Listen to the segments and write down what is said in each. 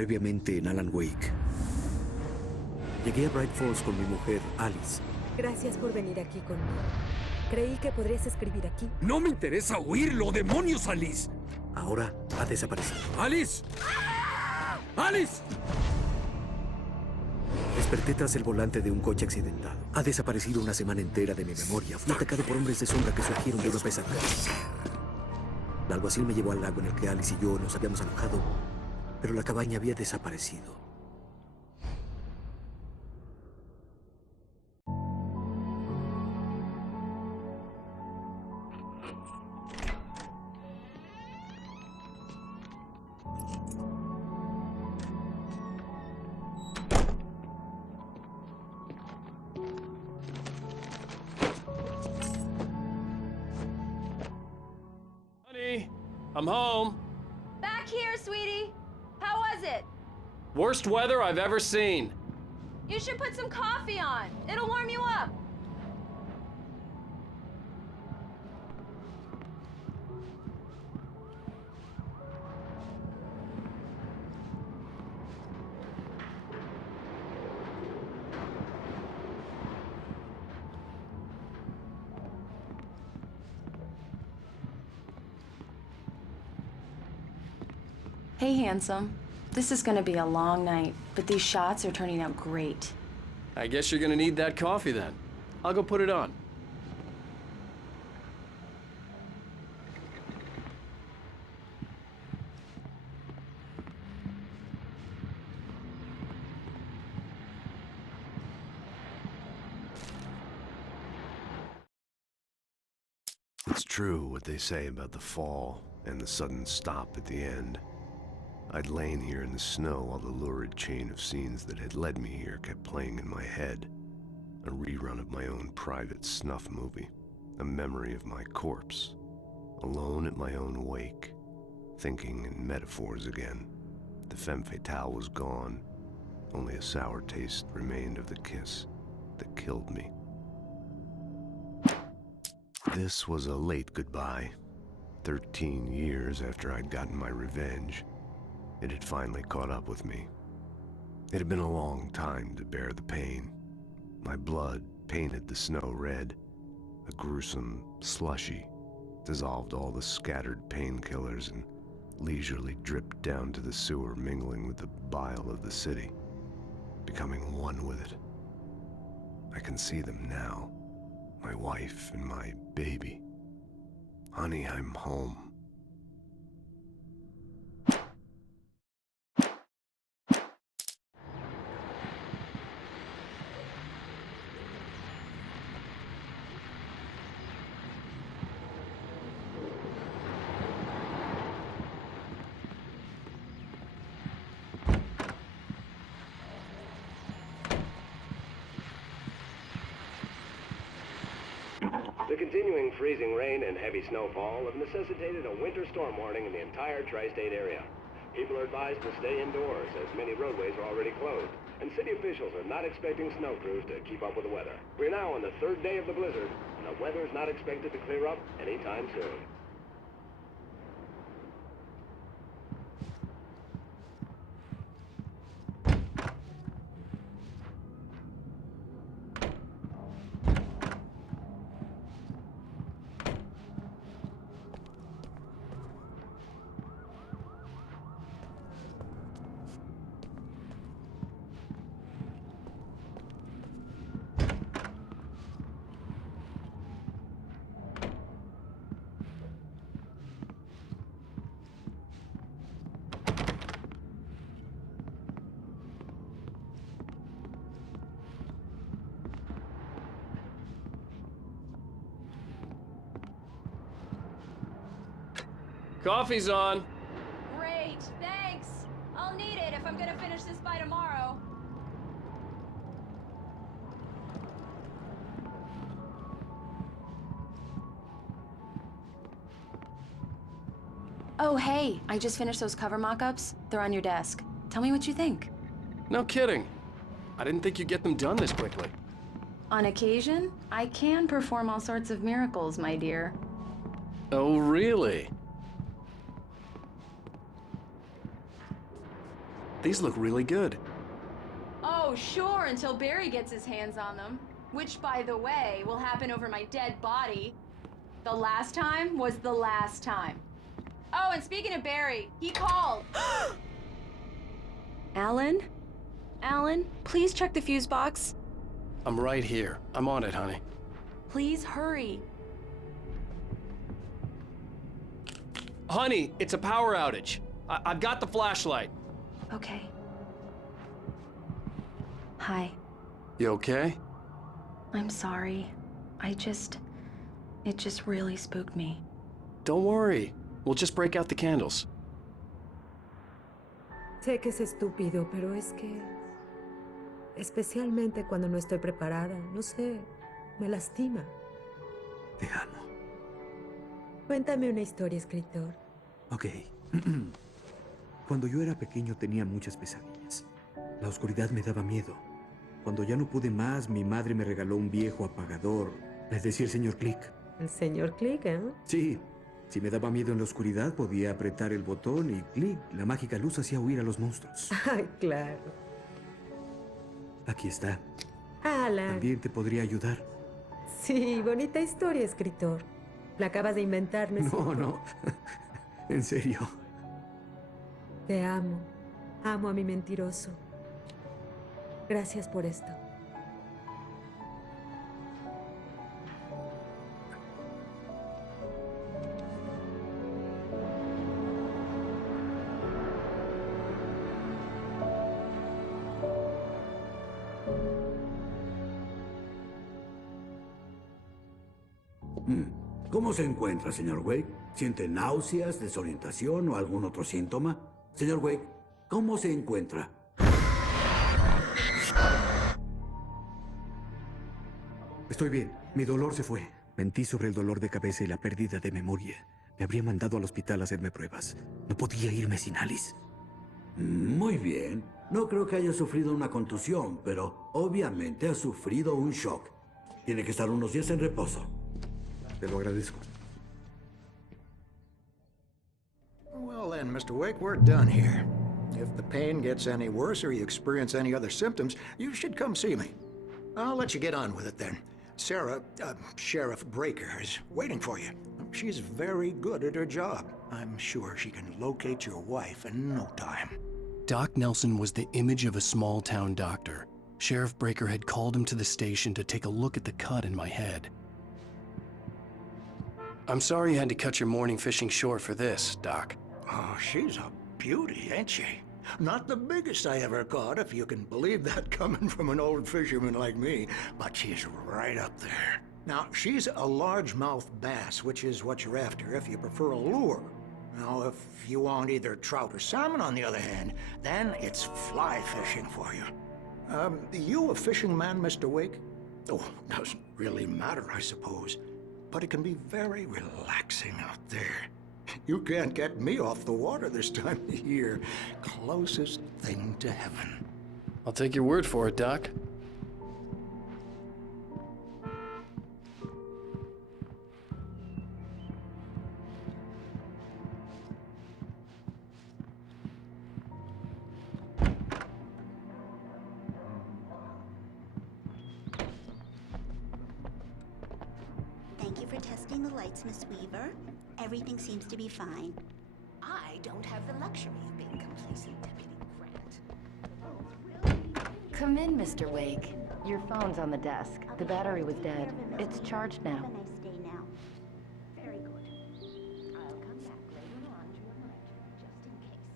previamente en Alan Wake. Llegué a Bright Falls con mi mujer, Alice. Gracias por venir aquí conmigo. Creí que podrías escribir aquí. ¡No me interesa oírlo, demonios, Alice! Ahora ha desaparecido. ¡Alice! ¡Alice! Desperté tras el volante de un coche accidentado. Ha desaparecido una semana entera de mi memoria. Fui atacado por hombres de sombra que surgieron de una pesadilla. El alguacil me llevó al lago en el que Alice y yo nos habíamos alojado, pero la cabaña había desaparecido. I'm home. Back here, sweetie. How was it? Worst weather I've ever seen. You should put some coffee on. It'll warm you up. Hey, handsome. This is gonna be a long night, but these shots are turning out great. I guess you're gonna need that coffee then. I'll go put it on. It's true what they say about the fall and the sudden stop at the end. I'd lain here in the snow while the lurid chain of scenes that had led me here kept playing in my head. A rerun of my own private snuff movie. A memory of my corpse. Alone at my own wake. Thinking in metaphors again. The femme fatale was gone. Only a sour taste remained of the kiss that killed me. This was a late goodbye. 13 years after I'd gotten my revenge. It had finally caught up with me. It had been a long time to bear the pain. My blood painted the snow red. A gruesome slushy dissolved all the scattered painkillers and leisurely dripped down to the sewer, mingling with the bile of the city, becoming one with it. I can see them now, my wife and my baby. Honey, I'm home. The continuing freezing rain and heavy snowfall have necessitated a winter storm warning in the entire tri-state area. People are advised to stay indoors as many roadways are already closed, and city officials are not expecting snow crews to keep up with the weather. We're now on the third day of the blizzard, and the weather is not expected to clear up anytime soon. Coffee's on. Great, thanks. I'll need it if I'm gonna finish this by tomorrow. Oh, hey, I just finished those cover mock-ups. They're on your desk. Tell me what you think. No kidding. I didn't think you'd get them done this quickly. On occasion, I can perform all sorts of miracles, my dear. Oh, really? These look really good. Oh, sure, until Barry gets his hands on them. Which, by the way, will happen over my dead body. The last time was the last time. Oh, and speaking of Barry, he called. Allan? Allan, please check the fuse box. I'm right here. I'm on it, honey. Please hurry. Honey, it's a power outage. I've got the flashlight. Okay. Hi. You okay? I'm sorry. It just really spooked me. Don't worry. We'll just break out the candles. Sé que es estúpido, pero es que... Especialmente cuando no estoy preparada, no sé, me lastima. Te amo. Cuéntame una historia, escritor. Ok. Cuando yo era pequeño tenía muchas pesadillas. La oscuridad me daba miedo. Cuando ya no pude más, mi madre me regaló un viejo apagador. Les decía el señor Click. El señor Click, ¿eh? Sí. Si me daba miedo en la oscuridad, podía apretar el botón y clic, la mágica luz hacía huir a los monstruos. Ay, claro. Aquí está. Allan. También te podría ayudar. Sí, bonita historia, escritor. La acabas de inventar, ¿no es No, cierto? no. En serio. Te amo. Amo a mi mentiroso. Gracias por esto. ¿Cómo se encuentra, señor Wake? ¿Siente náuseas, desorientación o algún otro síntoma? Señor Wake, ¿cómo se encuentra? Estoy bien. Mi dolor se fue. Mentí sobre el dolor de cabeza y la pérdida de memoria. Me habría mandado al hospital a hacerme pruebas. No podía irme sin Alice. Muy bien. No creo que haya sufrido una contusión, pero obviamente ha sufrido un shock. Tiene que estar unos días en reposo. Te lo agradezco. Well then, Mr. Wake, we're done here. If the pain gets any worse or you experience any other symptoms, you should come see me. I'll let you get on with it then. Sarah, Sheriff Breaker, is waiting for you. She's very good at her job. I'm sure she can locate your wife in no time. Doc Nelson was the image of a small-town doctor. Sheriff Breaker had called him to the station to take a look at the cut in my head. I'm sorry you had to cut your morning fishing short for this, Doc. Oh, she's a beauty, ain't she? Not the biggest I ever caught, if you can believe that coming from an old fisherman like me, but she's right up there. Now, she's a largemouth bass, which is what you're after if you prefer a lure. Now, if you want either trout or salmon, on the other hand, then it's fly fishing for you. You a fishing man, Mr. Wake? Oh, doesn't really matter, I suppose. But it can be very relaxing out there. You can't get me off the water this time of year. Closest thing to heaven. I'll take your word for it, Doc. Thank you for testing the lights, Miss Weaver. Everything seems to be fine. I don't have the luxury of being complacent, Deputy Grant. Come in, Mr. Wake. Your phone's on the desk. The battery was dead. It's charged now. Have a nice day now. Very good. I'll come back later on to remind you, just in case.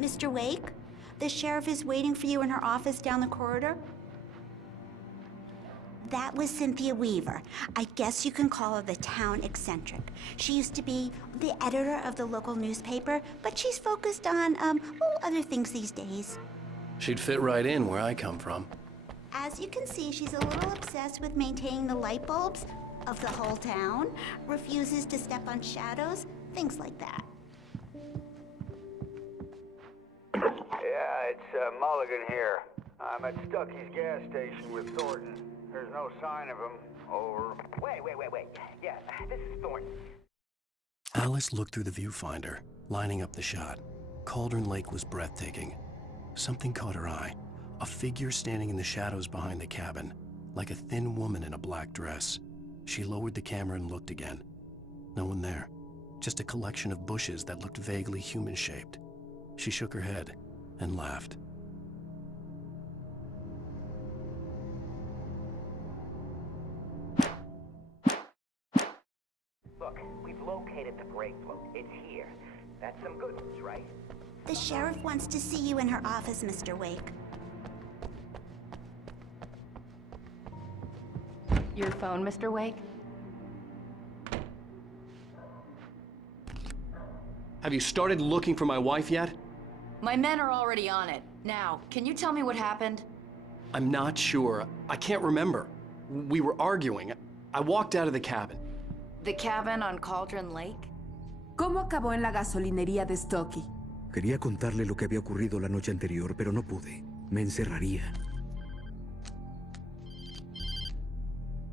Mr. Wake, the sheriff is waiting for you in her office down the corridor. That was Cynthia Weaver. I guess you can call her the town eccentric. She used to be the editor of the local newspaper, but she's focused on, other things these days. She'd fit right in where I come from. As you can see, she's a little obsessed with maintaining the light bulbs of the whole town, refuses to step on shadows, things like that. Yeah, it's Mulligan here. I'm at Stucky's gas station with Thornton. There's no sign of him. Over. Wait. Yeah, this is Thornton. Alice looked through the viewfinder, lining up the shot. Cauldron Lake was breathtaking. Something caught her eye. A figure standing in the shadows behind the cabin, like a thin woman in a black dress. She lowered the camera and looked again. No one there. Just a collection of bushes that looked vaguely human-shaped. She shook her head and laughed. Look, we've located the brake float. It's here. That's some good news, right? The sheriff wants to see you in her office, Mr. Wake. Your phone, Mr. Wake? Have you started looking for my wife yet? My men are already on it. Now, can you tell me what happened? I'm not sure. I can't remember. We were arguing. I walked out of the cabin. The cabin on Cauldron Lake? ¿Cómo acabó en la gasolinería de Stucky? Quería contarle lo que había ocurrido la noche anterior, pero no pude. Me encerraría.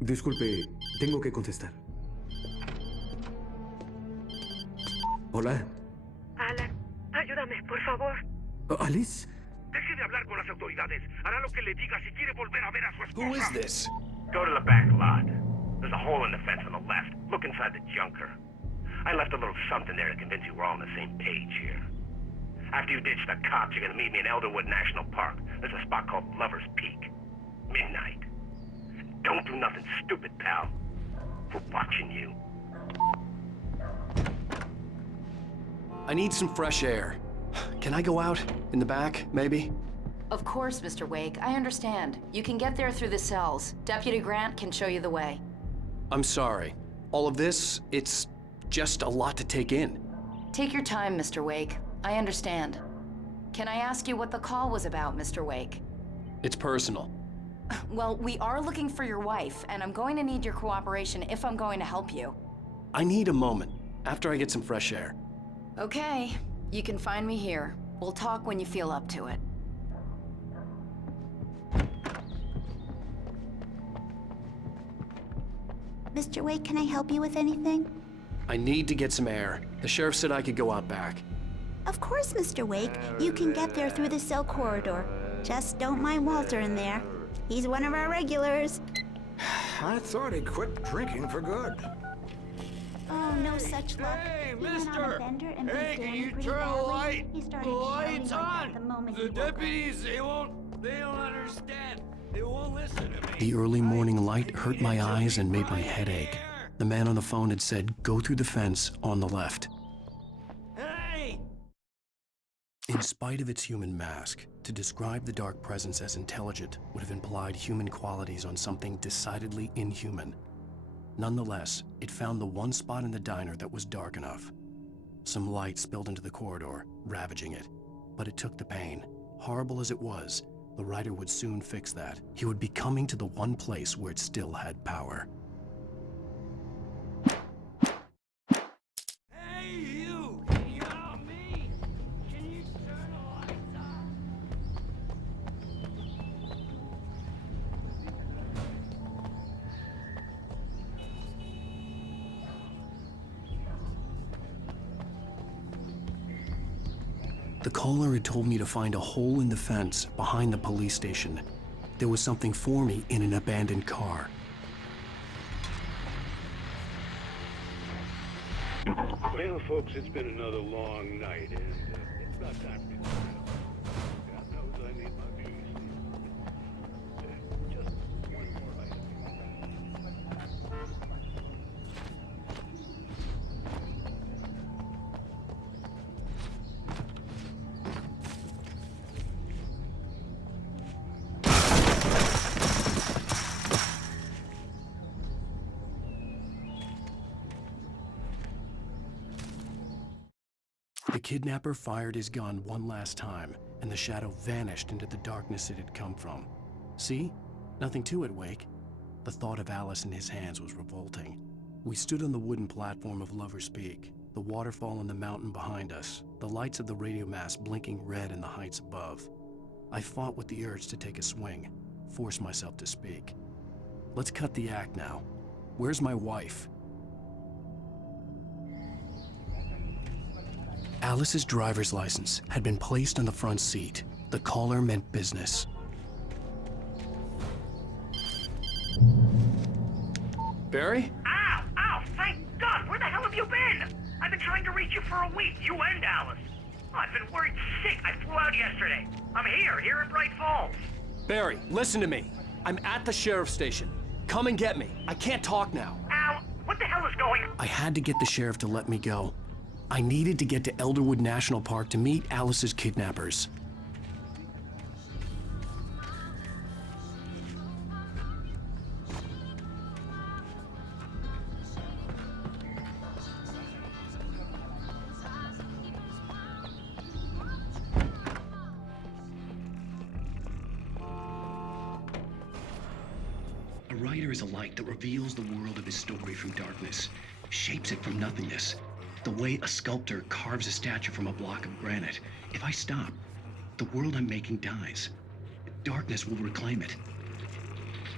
Disculpe, tengo que contestar. Hola. Allan, ayúdame, por favor. ¿Alice? Deje de hablar con las autoridades. Hará lo que le diga si quiere volver a ver a su esposa. Who is this? Go to the back lot. There's a hole in the fence on the left. Look inside the junker. I left a little something there to convince you we're all on the same page here. After you ditch the cops, you're gonna meet me in Elderwood National Park. There's a spot called Lover's Peak. Midnight. Don't do nothing stupid, pal. We're watching you. I need some fresh air. Can I go out? In the back, maybe? Of course, Mr. Wake. I understand. You can get there through the cells. Deputy Grant can show you the way. I'm sorry. All of this, it's just a lot to take in. Take your time, Mr. Wake. I understand. Can I ask you what the call was about, Mr. Wake? It's personal. Well, we are looking for your wife, and I'm going to need your cooperation if I'm going to help you. I need a moment, after I get some fresh air. Okay. You can find me here. We'll talk when you feel up to it. Mr. Wake, can I help you with anything? I need to get some air. The sheriff said I could go out back. Of course, Mr. Wake. You can get there through the cell corridor. Just don't mind Walter in there. He's one of our regulars. I thought he quit drinking for good. Oh, no such luck. Hey, He went on a mister! bender and Hey, was can doing you pretty turn the badly. light? He started The shouting light's like that on! the moment The he woke up. deputies, they don't understand. They won't listen to me. The early morning light hurt my eyes and made my head ache. The man on the phone had said, go through the fence on the left. Hey! In spite of its human mask, to describe the dark presence as intelligent would have implied human qualities on something decidedly inhuman. Nonetheless, it found the one spot in the diner that was dark enough. Some light spilled into the corridor, ravaging it. But it took the pain. Horrible as it was, the writer would soon fix that. He would be coming to the one place where it still had power. Hey, you! Can you help me? Can you turn the lights on? The caller had told me to find a hole in the fence behind the police station. There was something for me in an abandoned car. Well, folks, it's been another long night, and it's about time to get God knows I need my beauty sleep. Just one more item. The kidnapper fired his gun one last time, and the shadow vanished into the darkness it had come from. See? Nothing to it, Wake. The thought of Alice in his hands was revolting. We stood on the wooden platform of Lover's Peak, the waterfall on the mountain behind us, the lights of the radio mast blinking red in the heights above. I fought with the urge to take a swing, force myself to speak. Let's cut the act now. Where's my wife? Alice's driver's license had been placed on the front seat. The caller meant business. Barry? Ow! Ow! Thank God! Where the hell have you been? I've been trying to reach you for a week, you and Alice. Oh, I've been worried sick. I flew out yesterday. I'm here in Bright Falls. Barry, listen to me. I'm at the sheriff's station. Come and get me. I can't talk now. Ow! What the hell is going on? I had to get the sheriff to let me go. I needed to get to Elderwood National Park to meet Alice's kidnappers. A writer is a light that reveals the world of his story from darkness, shapes it from nothingness. The way a sculptor carves a statue from a block of granite. If I stop, the world I'm making dies. Darkness will reclaim it.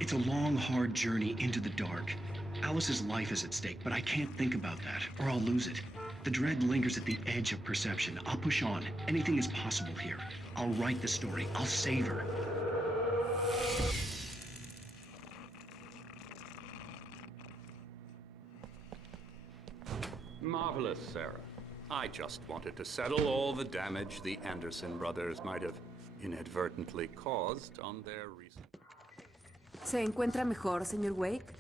It's a long, hard journey into the dark. Alice's life is at stake, but I can't think about that, or I'll lose it. The dread lingers at the edge of perception. I'll push on. Anything is possible here. I'll write the story. I'll save her. Marvelous, Sarah. I just wanted to settle all the damage the Anderson brothers might have inadvertently caused on their recent... ¿Se encuentra mejor, señor Wake?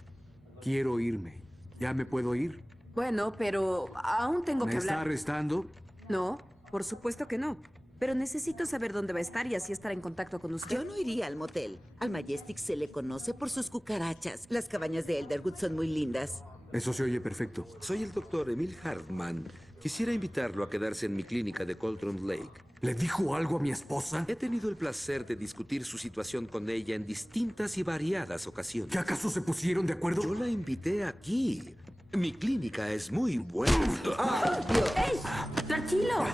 Quiero irme. ¿Ya me puedo ir? Bueno, pero aún tengo que ¿Me está hablar. arrestando? No, por supuesto que no. Pero necesito saber dónde va a estar y así estar en contacto con usted. Yo no iría al motel. Al Majestic se le conoce por sus cucarachas. Las cabañas de Elderwood son muy lindas. Eso se oye perfecto. Soy el doctor Emil Hartman. Quisiera invitarlo a quedarse en mi clínica de Coltron Lake. ¿Le dijo algo a mi esposa? He tenido el placer de discutir su situación con ella en distintas y variadas ocasiones. ¿Qué acaso se pusieron de acuerdo? Yo la invité aquí. Mi clínica es muy buena. ¡Ah! ¡Ey! ¡Tranquilo!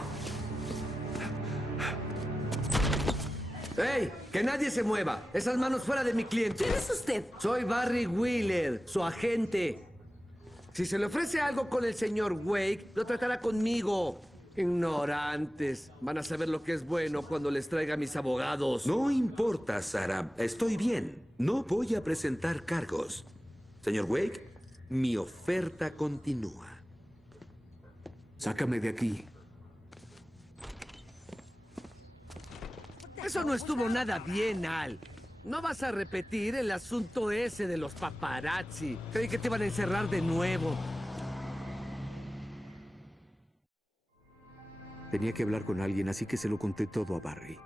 ¡Ey! ¡Que nadie se mueva! ¡Esas manos fuera de mi cliente! ¿Quién es usted? Soy Barry Wheeler, su agente. Si se le ofrece algo con el señor Wake, lo tratará conmigo. Ignorantes. Van a saber lo que es bueno cuando les traiga a mis abogados. No importa, Sarah. Estoy bien. No voy a presentar cargos. Señor Wake, mi oferta continúa. Sácame de aquí. Eso no estuvo nada bien, Al. No vas a repetir el asunto ese de los paparazzi. Creí que te iban a encerrar de nuevo. Tenía que hablar con alguien, así que se lo conté todo a Barry.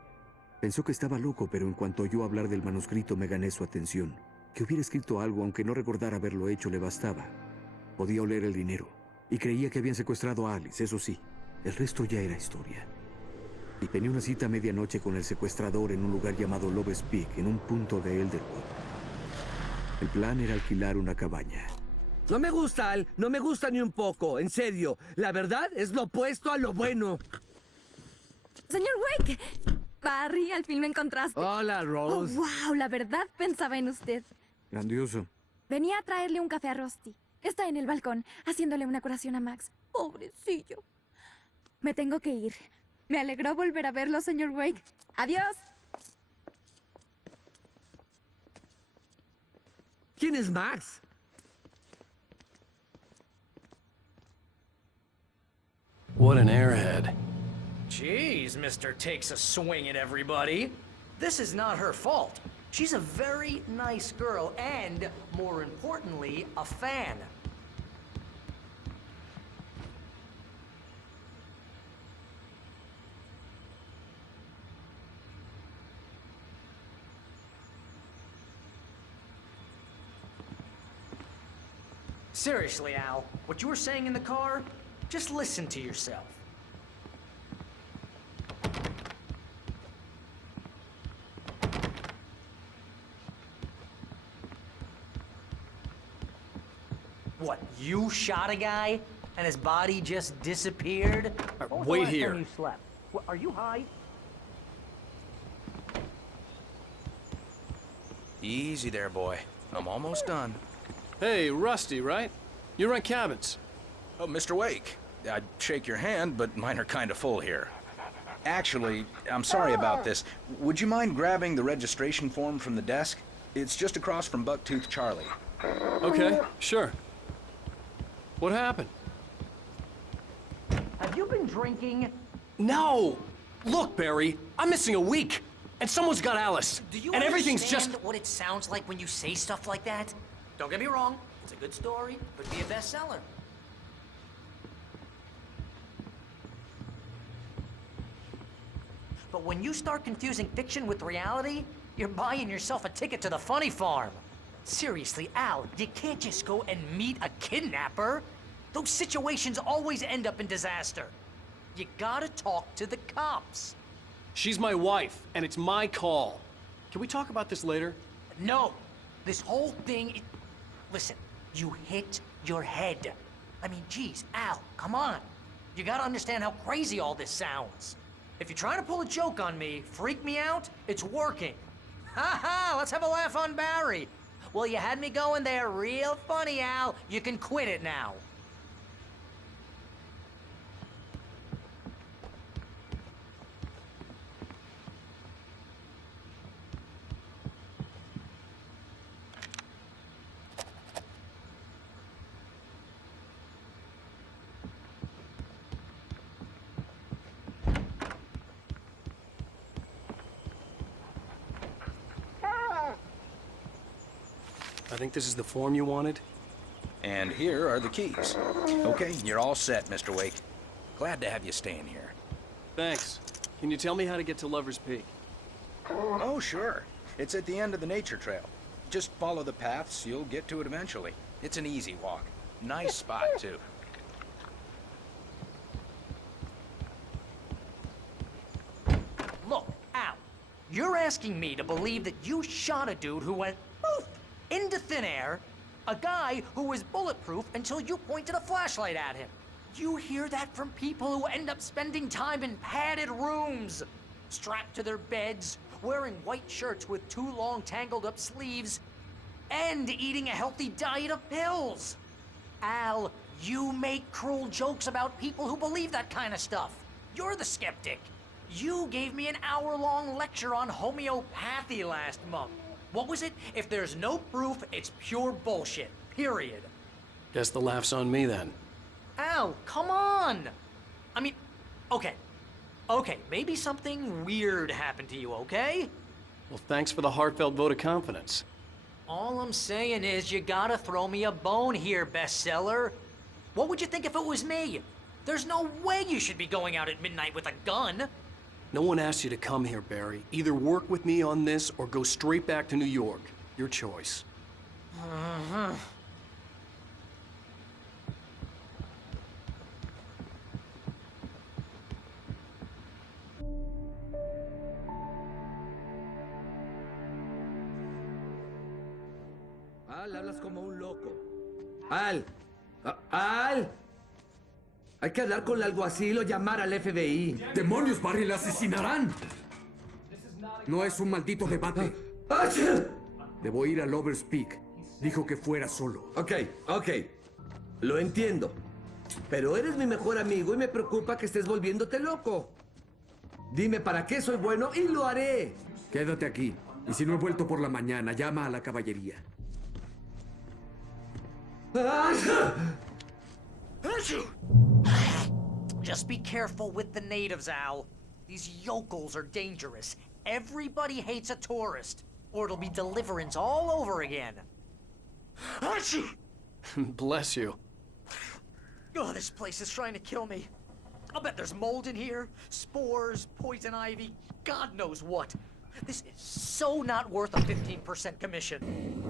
Pensó que estaba loco, pero en cuanto oyó hablar del manuscrito me gané su atención. Que hubiera escrito algo, aunque no recordara haberlo hecho, le bastaba. Podía oler el dinero. Y creía que habían secuestrado a Alice, eso sí. El resto ya era historia. Y tenía una cita a medianoche con el secuestrador en un lugar llamado Love's Peak, en un punto de Elderwood. El plan era alquilar una cabaña. No me gusta, Al. No me gusta ni un poco. En serio. La verdad es lo opuesto a lo bueno. Señor Wake. Barry, al fin me encontraste. Hola, Rose. Oh, wow, la verdad pensaba en usted. Grandioso. Venía a traerle un café a Rusty. Está en el balcón, haciéndole una curación a Max. Pobrecillo. Me tengo que ir. Me alegró volver a verlo, señor Wake. Adiós. ¿Quién es Max? What an airhead. Jeez, Mr. Takes a swing at everybody. This is not her fault. She's a very nice girl and, more importantly, a fan. Seriously, Al, what you were saying in the car, just listen to yourself. What, you shot a guy and his body just disappeared? When was the Wait last here. time you slept? What, are you high? Easy there, boy. I'm almost done. Hey, Rusty, right? You rent cabins. Oh, Mr. Wake. I'd shake your hand, but mine are kind of full here. Actually, I'm sorry about this. Would you mind grabbing the registration form from the desk? It's just across from Bucktooth Charlie. Okay, sure. What happened? Have you been drinking? No! Look, Barry, I'm missing a week, and someone's got Alice. Do you and everything's understand just... what it sounds like when you say stuff like that? Don't get me wrong, it's a good story, could be a bestseller. But when you start confusing fiction with reality, you're buying yourself a ticket to the funny farm. Seriously, Al, you can't just go and meet a kidnapper. Those situations always end up in disaster. You gotta talk to the cops. She's my wife, and it's my call. Can we talk about this later? No, this whole thing, listen, you hit your head. I mean, geez, Al, come on. You gotta understand how crazy all this sounds. If you're trying to pull a joke on me, freak me out, it's working. Ha ha, let's have a laugh on Barry. Well, you had me going there real funny, Al. You can quit it now. I think this is the form you wanted. And here are the keys. Okay, you're all set, Mr. Wake. Glad to have you staying here. Thanks. Can you tell me how to get to Lover's Peak? Oh, sure. It's at the end of the nature trail. Just follow the paths, you'll get to it eventually. It's an easy walk. Nice spot, too. Look, Al, you're asking me to believe that you shot a dude who went poof into thin air, a guy who was bulletproof until you pointed a flashlight at him. You hear that from people who end up spending time in padded rooms, strapped to their beds, wearing white shirts with too long tangled up sleeves, and eating a healthy diet of pills. Al, you make cruel jokes about people who believe that kind of stuff. You're the skeptic. You gave me an hour-long lecture on homeopathy last month. What was it? If there's no proof, it's pure bullshit. Period. Guess the laugh's on me then. Al, come on! I mean, okay. Okay, maybe something weird happened to you, okay? Well, thanks for the heartfelt vote of confidence. All I'm saying is you gotta throw me a bone here, bestseller. What would you think if it was me? There's no way you should be going out at midnight with a gun. No one asked you to come here, Barry. Either work with me on this or go straight back to New York. Your choice. Al, hablas como un loco. Al. Al. Hay que hablar con el alguacil o llamar al FBI. ¡Demonios, Barry! ¡La asesinarán! No es un maldito debate. Debo ir a Lover's Peak. Dijo que fuera solo. Ok. Lo entiendo. Pero eres mi mejor amigo y me preocupa que estés volviéndote loco. Dime para qué soy bueno y lo haré. Quédate aquí. Y si no he vuelto por la mañana, llama a la caballería. Just be careful with the natives, Al. These yokels are dangerous. Everybody hates a tourist, or it'll be deliverance all over again. Bless you. Oh, this place is trying to kill me. I'll bet there's mold in here, spores, poison ivy, God knows what. This is so not worth a 15% commission.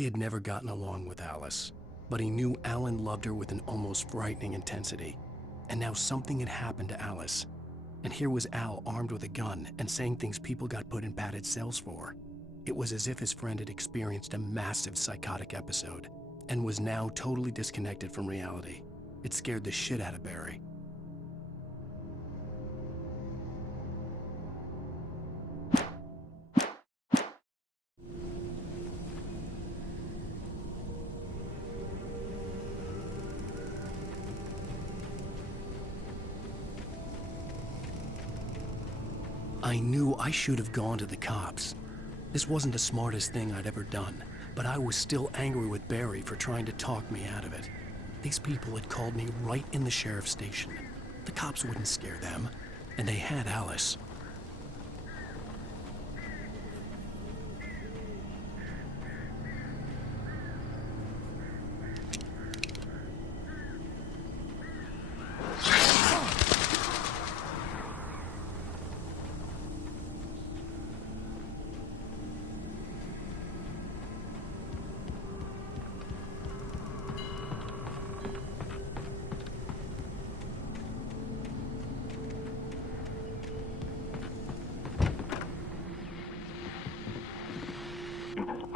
Barry had never gotten along with Alice, but he knew Allan loved her with an almost frightening intensity. And now something had happened to Alice. And here was Al armed with a gun and saying things people got put in padded cells for. It was as if his friend had experienced a massive psychotic episode and was now totally disconnected from reality. It scared the shit out of Barry. I knew I should have gone to the cops. This wasn't the smartest thing I'd ever done, but I was still angry with Barry for trying to talk me out of it. These people had called me right in the sheriff's station. The cops wouldn't scare them, and they had Alice.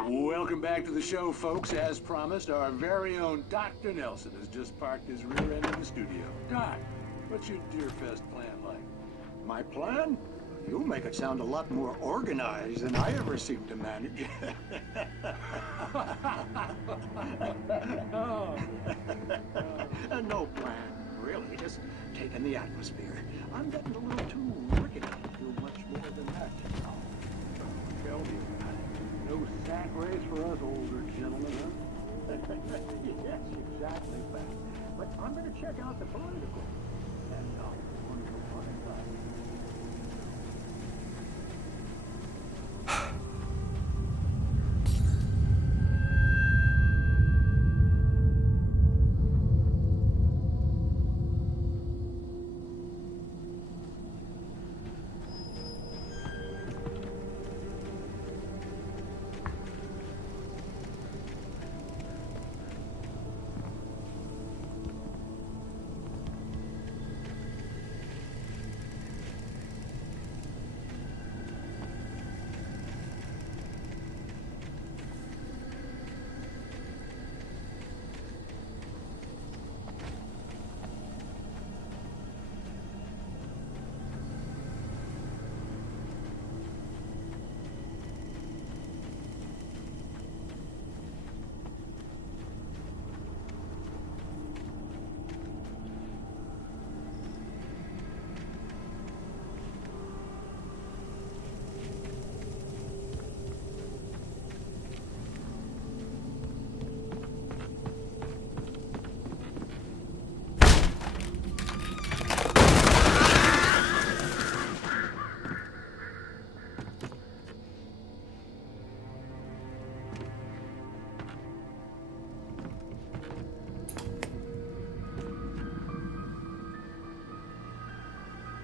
Welcome back to the show, folks. As promised, our very own Dr. Nelson has just parked his rear end in the studio. Doc, what's your Deerfest plan like? My plan? You make it sound a lot more organized than I ever seem to manage. No plan, really. Just taking the atmosphere. I'm getting a little too rickety to do much more than that. Tell me about it. No sack race for us older gentlemen, huh? Yes, exactly, Pat. But I'm going to check out the political. And wonderful fun inside.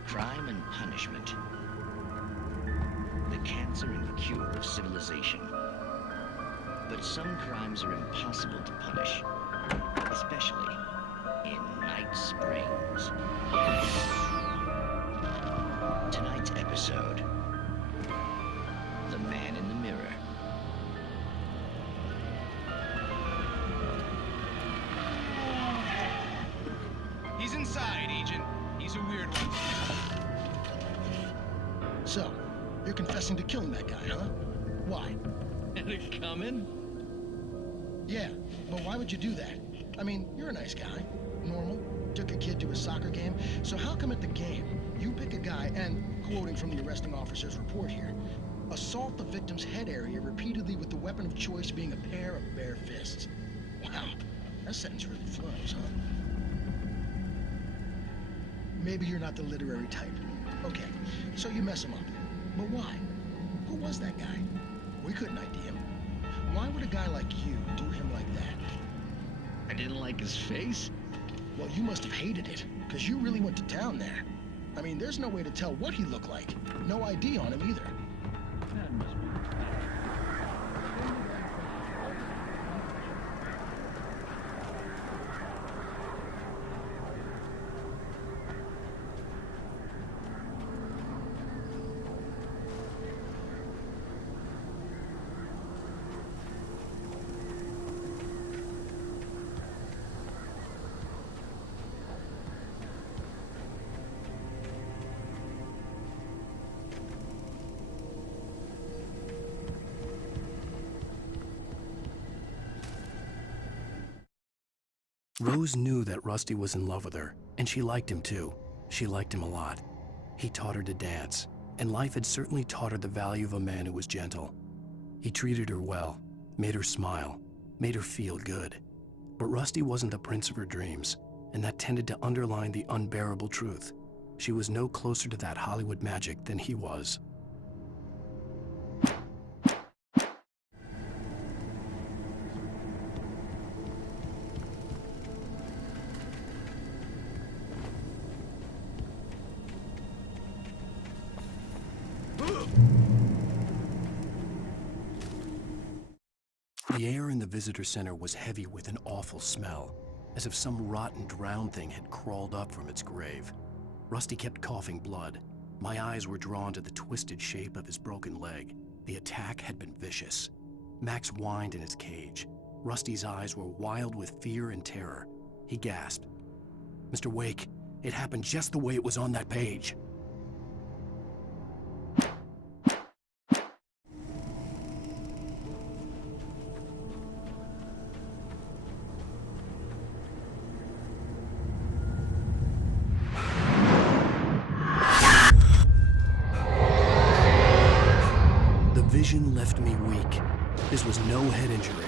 Crime and punishment. The cancer and cure of civilization. But some crimes are impossible to punish, especially in Night Springs. Tonight's episode, The Man in the Mirror. He's inside, Agent. He's a weird one. So, you're confessing to killing that guy, huh? Why? And it coming? Yeah, but why would you do that? I mean, you're a nice guy. Normal. Took a kid to a soccer game. So how come at the game, you pick a guy and, quoting from the arresting officer's report here, assault the victim's head area repeatedly with the weapon of choice being a pair of bare fists? Wow, that sentence really flows, huh? Maybe you're not the literary type. Okay, so you mess him up. But why? Who was that guy? We couldn't ID him. Why would a guy like you do him like that? I didn't like his face? Well, you must have hated it, because you really went to town there. I mean, there's no way to tell what he looked like. No ID on him either. That must be Rose knew that Rusty was in love with her, and she liked him too. She liked him a lot. He taught her to dance, and life had certainly taught her the value of a man who was gentle. He treated her well, made her smile, made her feel good. But Rusty wasn't the prince of her dreams, and that tended to underline the unbearable truth. She was no closer to that Hollywood magic than he was. The air in the visitor center was heavy with an awful smell, as if some rotten drowned thing had crawled up from its grave. Rusty kept coughing blood. My eyes were drawn to the twisted shape of his broken leg. The attack had been vicious. Max whined in his cage. Rusty's eyes were wild with fear and terror. He gasped. "Mr. Wake, it happened just the way it was on that page." The vision left me weak. This was no head injury.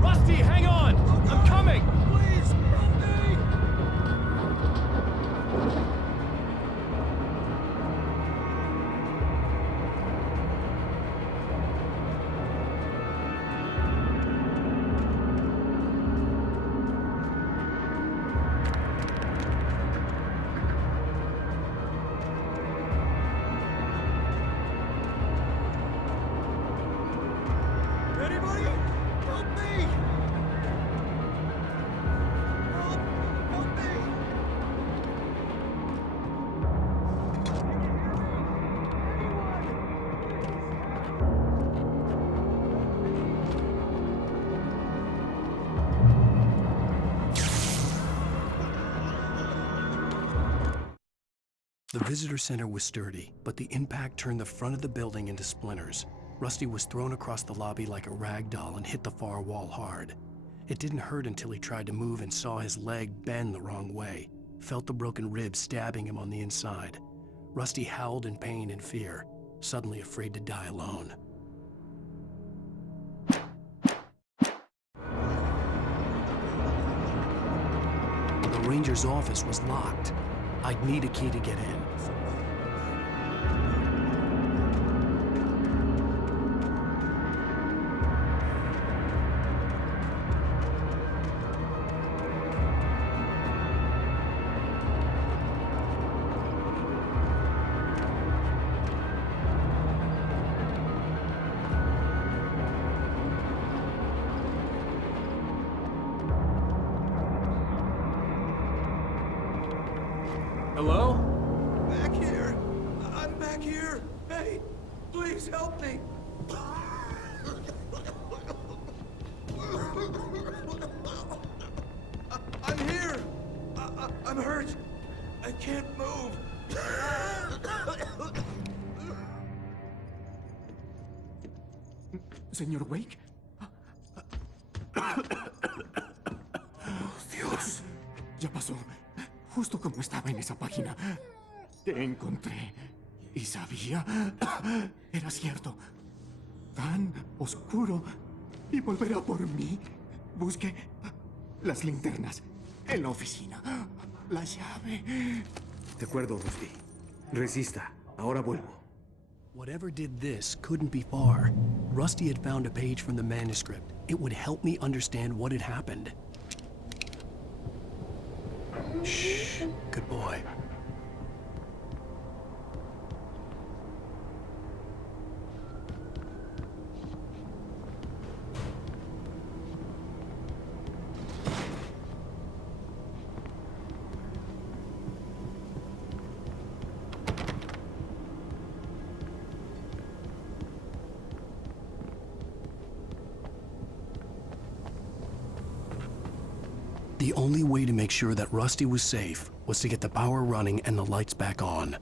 Rusty, hang on! I'm coming! Please, Rusty! Anybody? Help me! Help me! The visitor center was sturdy, but the impact turned the front of the building into splinters. Rusty was thrown across the lobby like a rag doll and hit the far wall hard. It didn't hurt until he tried to move and saw his leg bend the wrong way, felt the broken rib stabbing him on the inside. Rusty howled in pain and fear, suddenly afraid to die alone. The ranger's office was locked. I'd need a key to get in. Hello? Back here! I'm back here! Hey, please help me! I'm here! I'm hurt! I can't move! Señor Wake? Dios. Ya pasó. Justo como estaba en esa página. Te encontré. Y sabía. Era cierto. Tan oscuro. Y volverá por mí. Busque las linternas en la oficina. La llave. De acuerdo, Rusty. Resista. Ahora vuelvo. Whatever did this couldn't be far. Rusty had found a page from the manuscript. It would help me understand what had happened. Shh. Good boy. The only way to make sure that Rusty was safe was to get the power running and the lights back on.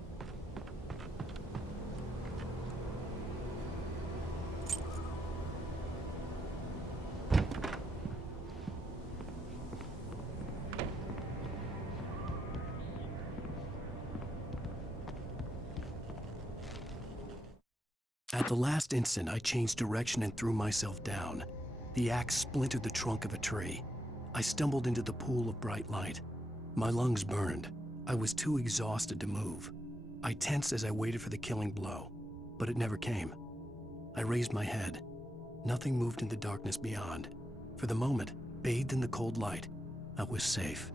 At the last instant, I changed direction and threw myself down. The axe splintered the trunk of a tree. I stumbled into the pool of bright light. My lungs burned. I was too exhausted to move. I tensed as I waited for the killing blow, but it never came. I raised my head. Nothing moved in the darkness beyond. For the moment, bathed in the cold light, I was safe.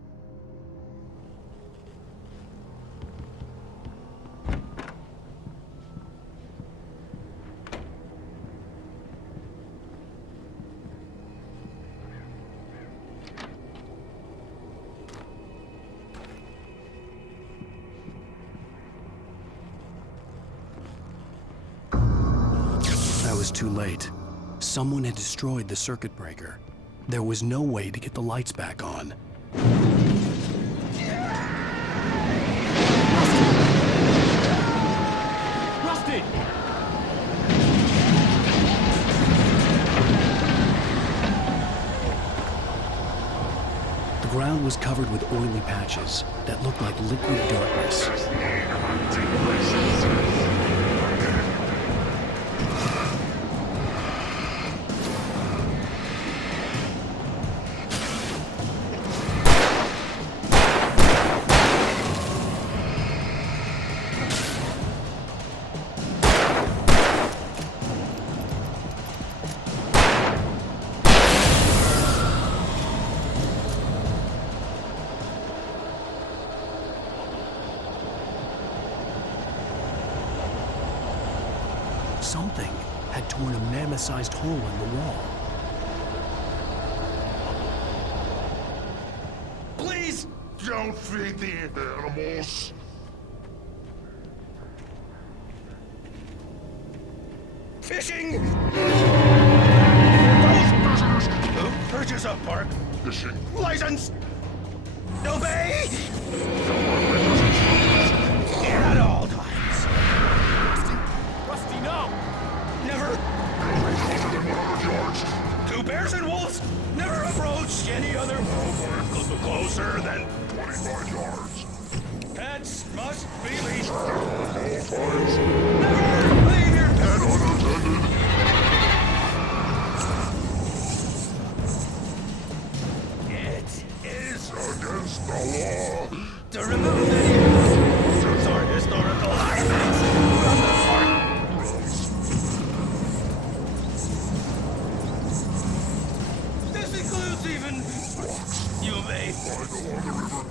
I was too late. Someone had destroyed the circuit breaker. There was no way to get the lights back on. Rusty! The ground was covered with oily patches that looked like liquid darkness. Something had torn a mammoth-sized hole in the wall. Please don't feed the animals. Fishing! Those prisoners who purchase a park fishing license obey at all times. Rusty, no! Never. Closer than 100 yards. Two bears and wolves never approach any other closer than 25 yards. pets must be leashed. All times. Never leave your pet unattended. It is against the law to remove any animals or historical artifacts from the park. This includes even you may. I go on the river.